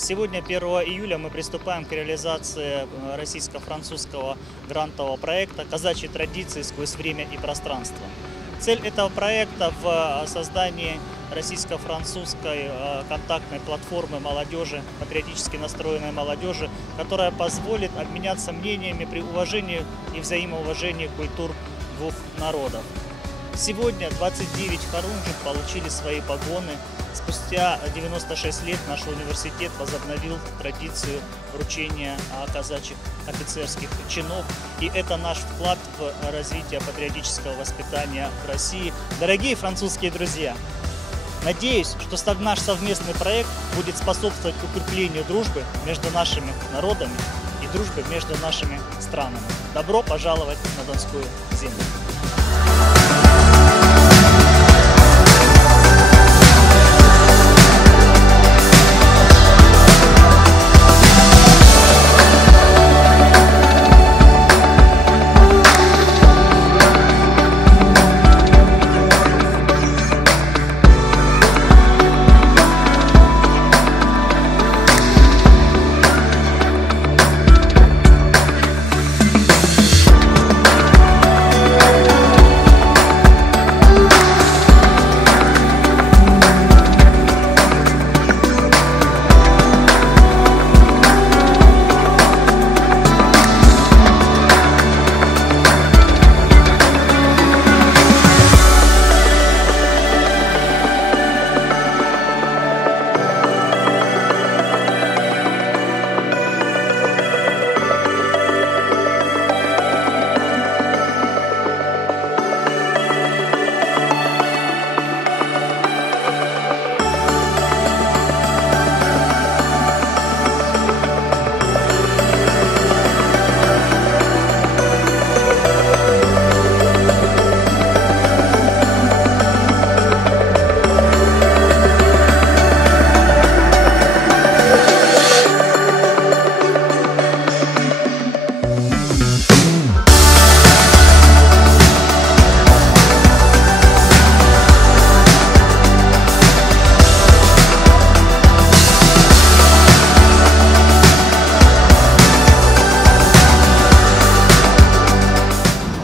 Сегодня, 1 июля, мы приступаем к реализации российско-французского грантового проекта «Казачьи традиции сквозь время и пространство». Цель этого проекта в создании российско-французской контактной платформы молодежи, патриотически настроенной молодежи, которая позволит обменяться мнениями при уважении и взаимоуважении культур двух народов. Сегодня 29 хорунжих получили свои погоны. Спустя 96 лет наш университет возобновил традицию вручения казачьих офицерских чинов. И это наш вклад в развитие патриотического воспитания в России. Дорогие французские друзья, надеюсь, что наш совместный проект будет способствовать укреплению дружбы между нашими народами и дружбы между нашими странами. Добро пожаловать на Донскую землю!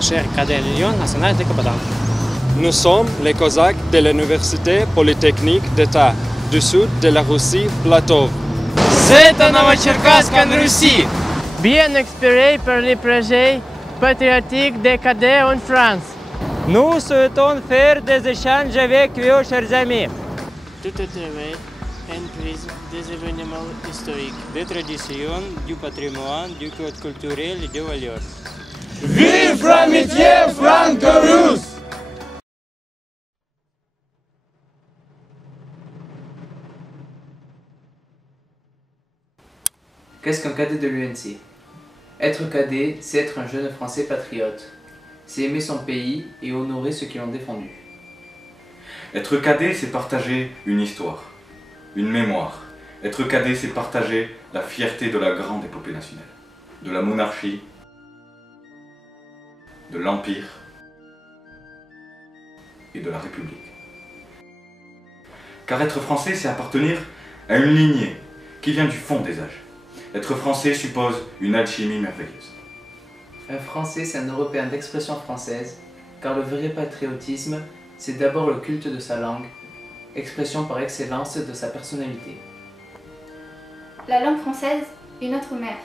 Chers cadets de l'Union nationale de Cabadan. Nous sommes les Cosaques de l'Université Polytechnique d'État du sud de la Russie, Platov. C'est en Новочеркасск, en Russie. Bien expiré par les projets patriotiques des cadets en France. Nous souhaitons faire des échanges avec vous, chers amis. Tout est travail en prise des événements historiques, des traditions, du patrimoine, du code culturel et des valeurs. Vive l'amitié franco-russe! Qu'est-ce qu'un cadet de l'UNC? Être cadet, c'est être un jeune Français patriote. C'est aimer son pays et honorer ceux qui l'ont défendu. Être cadet, c'est partager une histoire, une mémoire. Être cadet, c'est partager la fierté de la grande épopée nationale, de la monarchie, de l'Empire et de la République. Car être français, c'est appartenir à une lignée qui vient du fond des âges. Être français suppose une alchimie merveilleuse. Un Français, c'est un Européen d'expression française, car le vrai patriotisme, c'est d'abord le culte de sa langue, expression par excellence de sa personnalité. La langue française est notre mère.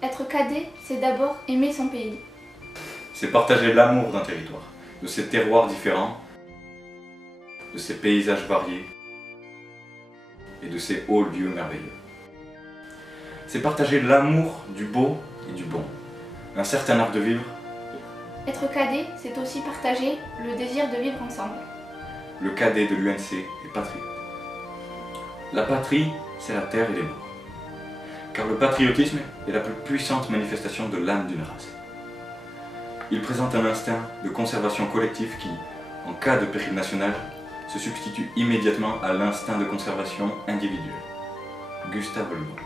Être cadet, c'est d'abord aimer son pays. C'est partager l'amour d'un territoire, de ses terroirs différents, de ses paysages variés et de ses hauts lieux merveilleux. C'est partager l'amour du beau et du bon, un certain art de vivre. Être cadet, c'est aussi partager le désir de vivre ensemble. Le cadet de l'UNC est patriote. La patrie, c'est la terre et les morts. Car le patriotisme est la plus puissante manifestation de l'âme d'une race. Il présente un instinct de conservation collective qui, en cas de péril national, se substitue immédiatement à l'instinct de conservation individuelle. Gustave Le Bon.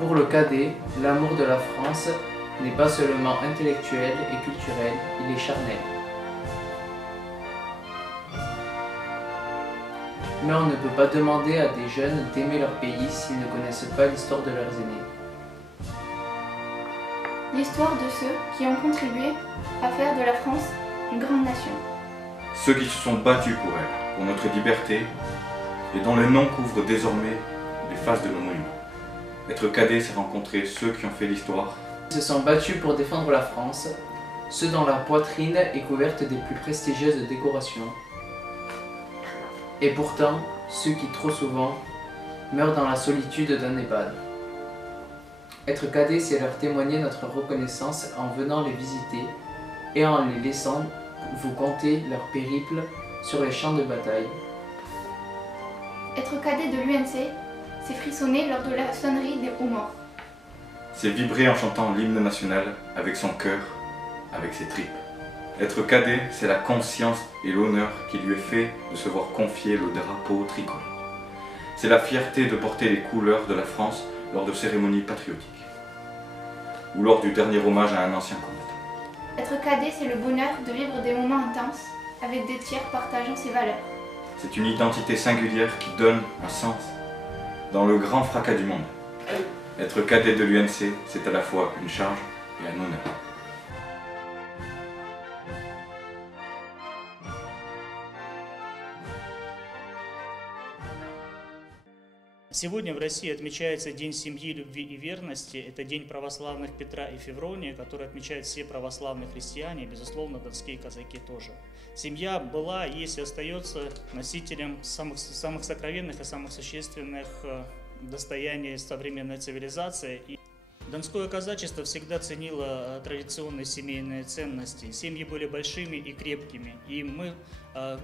Pour le cadet, l'amour de la France n'est pas seulement intellectuel et culturel, il est charnel. Mais on ne peut pas demander à des jeunes d'aimer leur pays s'ils ne connaissent pas l'histoire de leurs aînés. L'histoire de ceux qui ont contribué à faire de la France une grande nation. Ceux qui se sont battus pour elle, pour notre liberté, et dont les noms couvrent désormais les faces de nos monuments. Être cadet, c'est rencontrer ceux qui ont fait l'histoire. Ils se sont battus pour défendre la France, ceux dont la poitrine est couverte des plus prestigieuses décorations. Et pourtant, ceux qui trop souvent meurent dans la solitude d'un EHPAD. Être cadet, c'est leur témoigner notre reconnaissance en venant les visiter et en les laissant vous conter leur périple sur les champs de bataille. Être cadet de l'UNC, c'est frissonner lors de la sonnerie des hauts morts. C'est vibrer en chantant l'hymne national avec son cœur, avec ses tripes. Être cadet, c'est la conscience et l'honneur qui lui est fait de se voir confier le drapeau tricolore. C'est la fierté de porter les couleurs de la France lors de cérémonies patriotiques ou lors du dernier hommage à un ancien combattant. Être cadet, c'est le bonheur de vivre des moments intenses avec des tiers partageant ses valeurs. C'est une identité singulière qui donne un sens dans le grand fracas du monde. Être cadet de l'UNC, c'est à la fois une charge et un honneur. Сегодня в России отмечается День семьи, любви и верности. Это день православных Петра и Феврония, который отмечают все православные христиане, безусловно, донские казаки тоже. Семья была, есть и остается носителем самых сокровенных и самых существенных достояний современной цивилизации. И донское казачество всегда ценило традиционные семейные ценности. Семьи были большими и крепкими. И мы,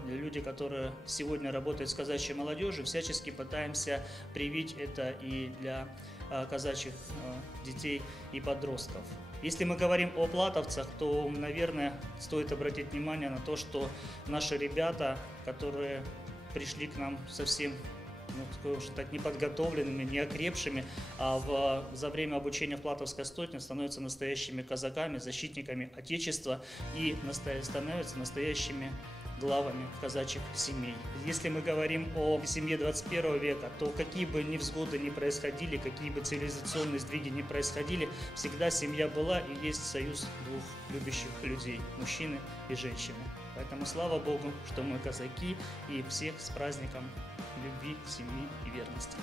люди, которые сегодня работают с казачьей молодежью, всячески пытаемся привить это и для казачьих детей и подростков. Если мы говорим о платовцах, то, наверное, стоит обратить внимание на то, что наши ребята, которые пришли к нам совсем так неподготовленными, неокрепшими, а за время обучения в Платовской сотне становятся настоящими казаками, защитниками Отечества и становятся настоящими главами казачьих семей. Если мы говорим о семье 21 века, то какие бы невзгоды ни происходили, какие бы цивилизационные сдвиги ни происходили, всегда семья была и есть союз двух любящих людей, мужчины и женщины. Поэтому слава Богу, что мы казаки, и всех с праздником любви, семьи и верности.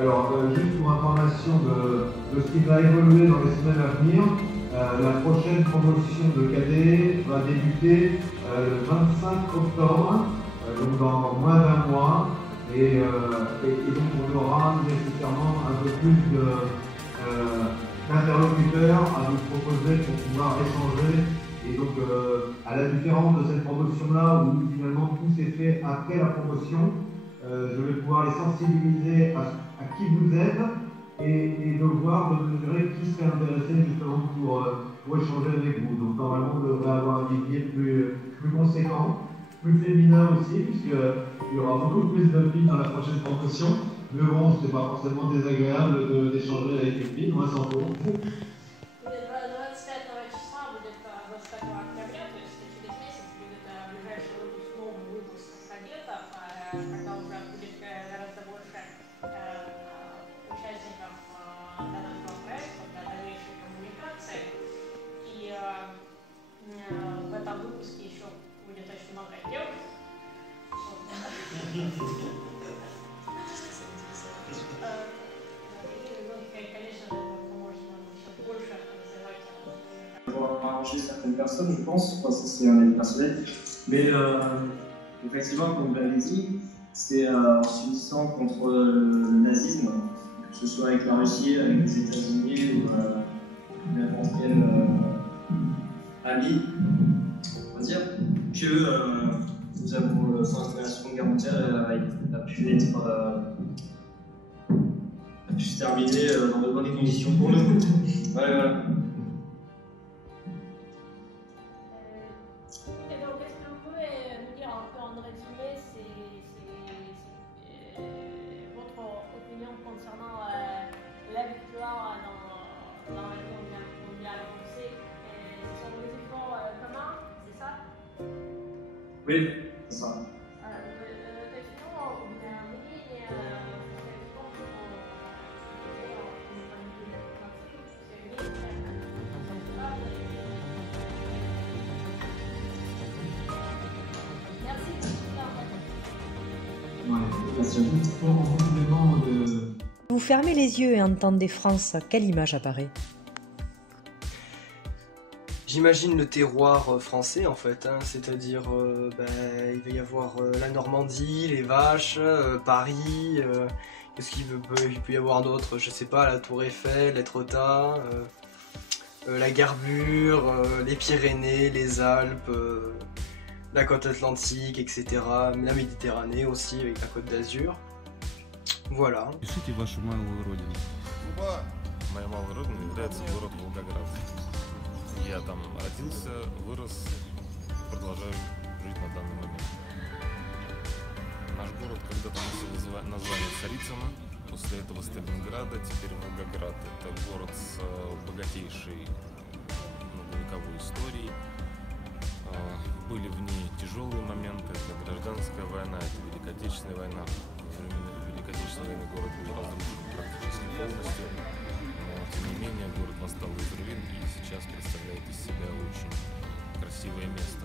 Alors, juste pour information de ce qui va évoluer dans les semaines à venir, la prochaine promotion de cadets va débuter le 25 octobre, donc dans moins d'un mois, et donc on aura nécessairement un peu plus d'interlocuteurs à vous proposer pour pouvoir échanger. Et donc, à la différence de cette promotion-là, où finalement tout s'est fait après la promotion, je vais pouvoir les sensibiliser à qui vous êtes et de voir, de mesurer qui serait intéressé justement pour échanger avec vous. Donc normalement, on devrait avoir un vivier plus conséquent, plus féminin aussi, puisqu'il y aura beaucoup plus de filles dans la prochaine promotion. Mais bon, c'est pas forcément désagréable d'échanger avec les filles, moi sans doute. Когда уже будет гораздо больше участников данного проекта для дальнейшей коммуникации. И в этом выпуске еще будет очень много девушек. И, конечно же, это поможет нам еще больше развивать pour arranger certaines personnes, je pense, enfin, ça c'est un avis personnel, mais effectivement, comme vous l'avez dit, c'est en s'unissant contre le nazisme, que ce soit avec la Russie, avec les États-Unis ou n'importe quel ami, on va dire, que nous avons, enfin, la Seconde Guerre mondiale a pu se terminer dans de bonnes conditions pour nous. Voilà. Oui, c'est ça. Vous fermez les yeux et entendez France, quelle image apparaît? J'imagine le terroir français en fait, hein, c'est-à-dire il va y avoir la Normandie, les vaches, Paris, qu'est-ce qu'il peut y avoir d'autre, je sais pas, la Tour Eiffel, l'Étretat, la Garbure, les Pyrénées, les Alpes, la côte atlantique, etc. La Méditerranée aussi avec la côte d'Azur. Voilà. Пишите вашу малую родину. Моя малая родина является город Волгоград. Я там родился, вырос, продолжаю жить на данный момент. Наш город когда-то носил название Царицыно, после этого Сталинграда, теперь Волгоград. Это город с богатейшей многовековой историей. Были в ней тяжелые моменты, это гражданская война, это Великая Отечественная война. Во время Великой Отечественной войны город был разрушен практически полностью. Тем не менее, город восстал из руин и сейчас представляет из себя очень красивое место.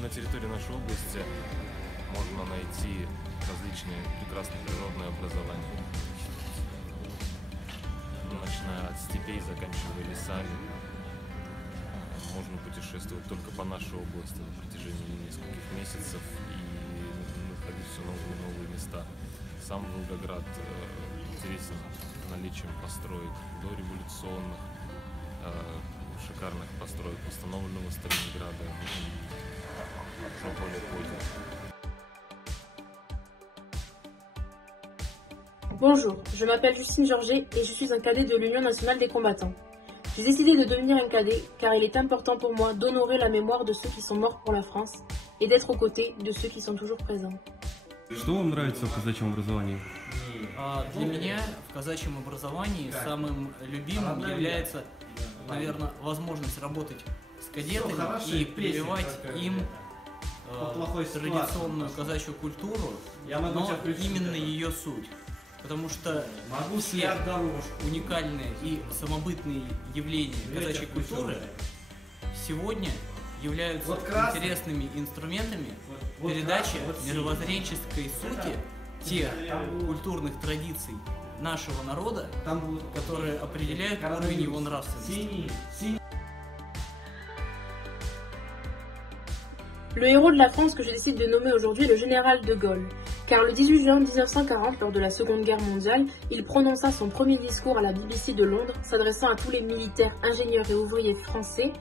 На территории нашей области можно найти различные прекрасные природные образования. Начиная от степей, заканчивая лесами. Можно путешествовать только по нашей области на протяжении нескольких месяцев и находить все новые и новые места. Сам Волгоград интересен наличием построек дореволюционных, шикарных построек восстановленного Сталинграда и уже более поздних. Bonjour, je m'appelle Justine Georget et je suis un cadet de l'Union nationale des combattants. J'ai décidé de devenir un cadet car il est important pour moi d'honorer la mémoire de ceux qui sont morts pour la France et d'être aux côtés de ceux qui sont toujours présents. Что вам нравится в казачьем образовании? Для меня в казачьем образовании самым любимым является, наверное, возможность работать с кадетами и прививать им традиционную казачью культуру, но именно ее суть. Потому что все уникальные и самобытные явления казачьей культуры сегодня являются интересными инструментами передачи мировоззренческой сути тех культурных традиций нашего народа, которые определяют уровень его нравственности. Le héros de la France que je décide de nommer aujourd'hui est le général de Gaulle, car le 18 juin 1940, lors de la Seconde Guerre mondiale, il prononça son premier discours à la BBC de Londres, s'adressant à tous les militaires, ingénieurs et ouvriers français,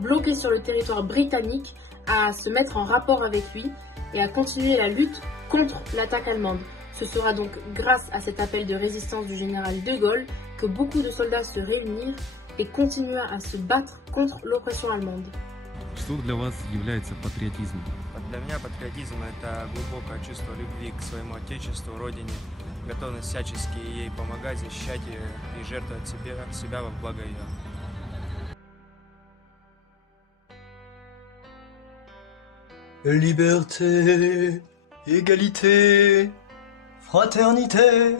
bloqués sur le territoire britannique, à se mettre en rapport avec lui et à continuer la lutte contre l'attaque allemande. Ce sera donc grâce à cet appel de résistance du général de Gaulle que beaucoup de soldats se réunirent et continuèrent à se battre contre l'oppression allemande. Что для вас является патриотизмом? Для меня патриотизм – это глубокое чувство любви к своему отечеству, родине, готовность всячески ей помогать, защищать ее и жертвовать себя во благо ее. Liberté, égalité, fraternité.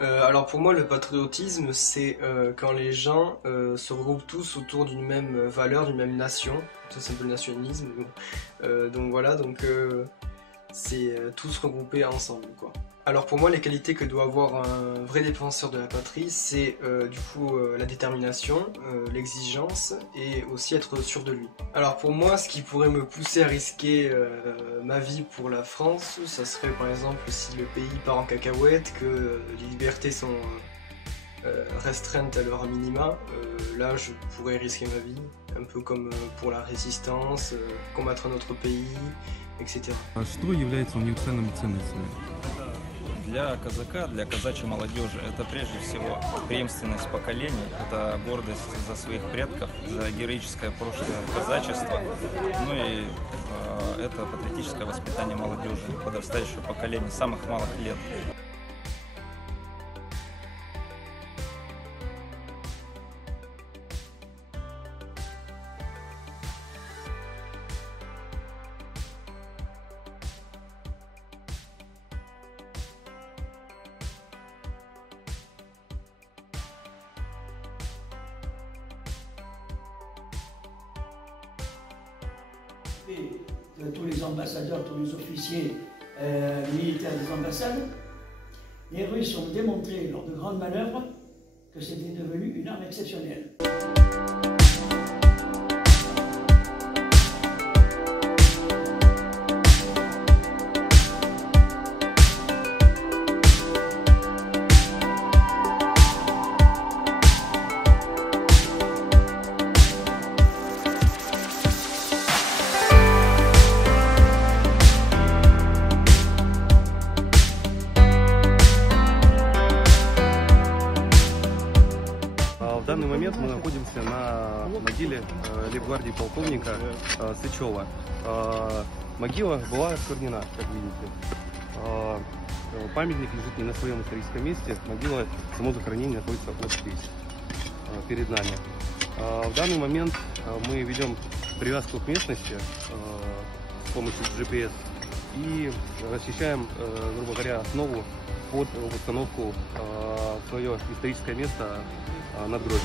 Alors pour moi, le patriotisme, c'est quand les gens se regroupent tous autour d'une même valeur, d'une même nation. Ça, c'est un peu le nationalisme. Donc voilà, c'est tous regroupés ensemble, quoi. Alors pour moi, les qualités que doit avoir un vrai défenseur de la patrie, c'est du coup la détermination, l'exigence et aussi être sûr de lui. Alors pour moi, ce qui pourrait me pousser à risquer ma vie pour la France, ça serait par exemple si le pays part en cacahuète, que les libertés sont restreintes à leur minima. Là, je pourrais risquer ma vie, un peu comme pour la résistance, combattre notre pays, etc. Что является универсальными ценностями? Для казака, для казачьей молодежи это прежде всего преемственность поколений, это гордость за своих предков, за героическое прошлое казачества, ну и это патриотическое воспитание молодежи, подрастающего поколения с самых малых лет. Tous les ambassadeurs, tous les officiers militaires des ambassades, les Russes ont démontré lors de grandes manœuvres que c'était devenu une arme exceptionnelle. В данный момент мы находимся на могиле лейб-гвардии полковника Сычева. Могила была осквернена, как видите. Памятник лежит не на своем историческом месте, могила, само захоронение находится вот здесь, перед нами. В данный момент мы ведем привязку к местности с помощью GPS и расчищаем, грубо говоря, основу под установку в свое историческое место надгробия.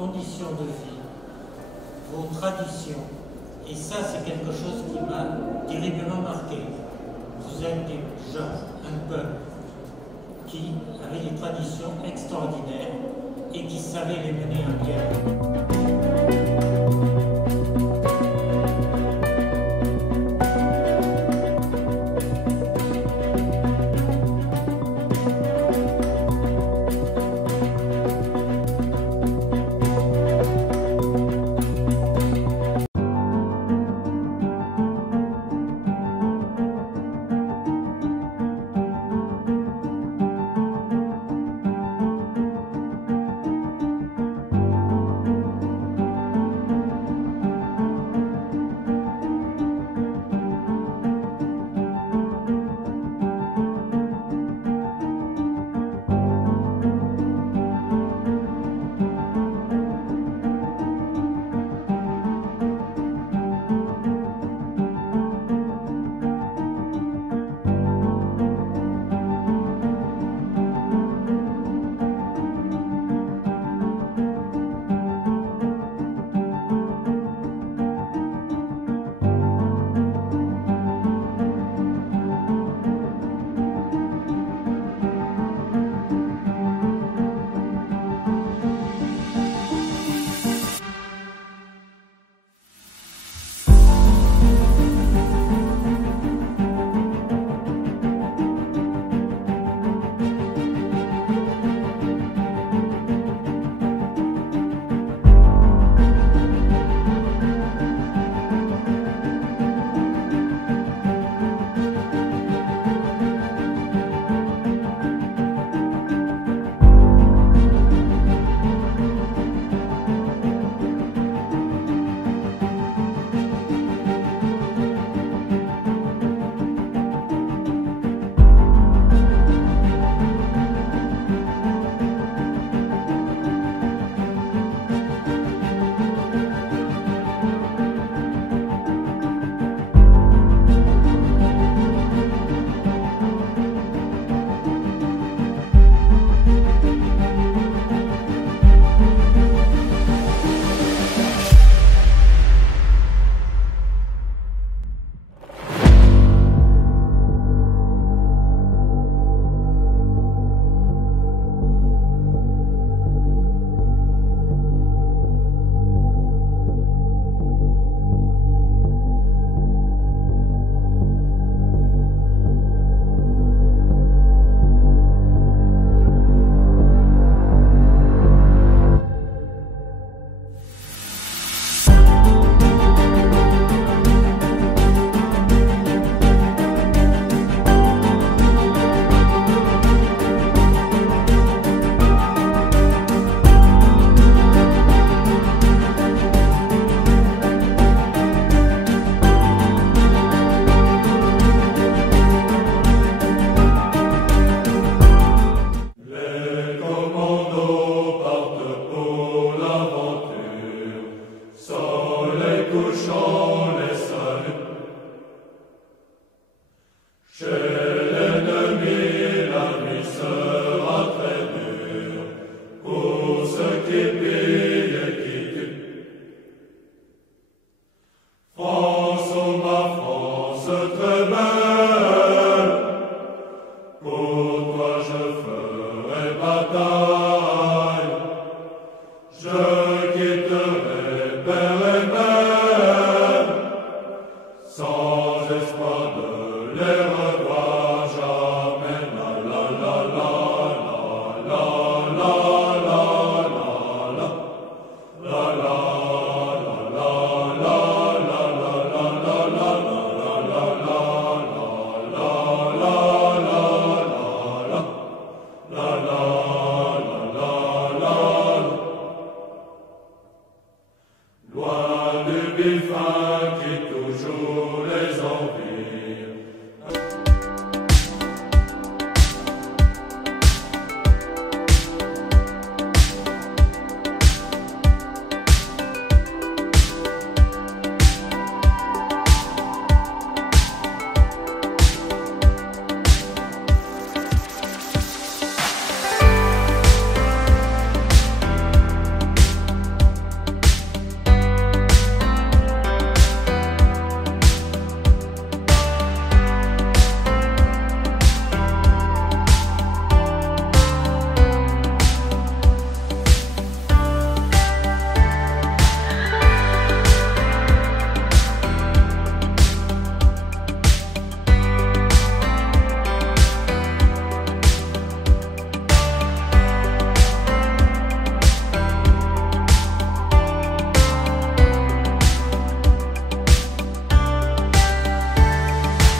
conditions de vie, vos traditions. Et ça, c'est quelque chose qui m'a terriblement marqué. Vous êtes des gens, un peuple, qui avait des traditions extraordinaires et qui savait les mener à bien. Je quitte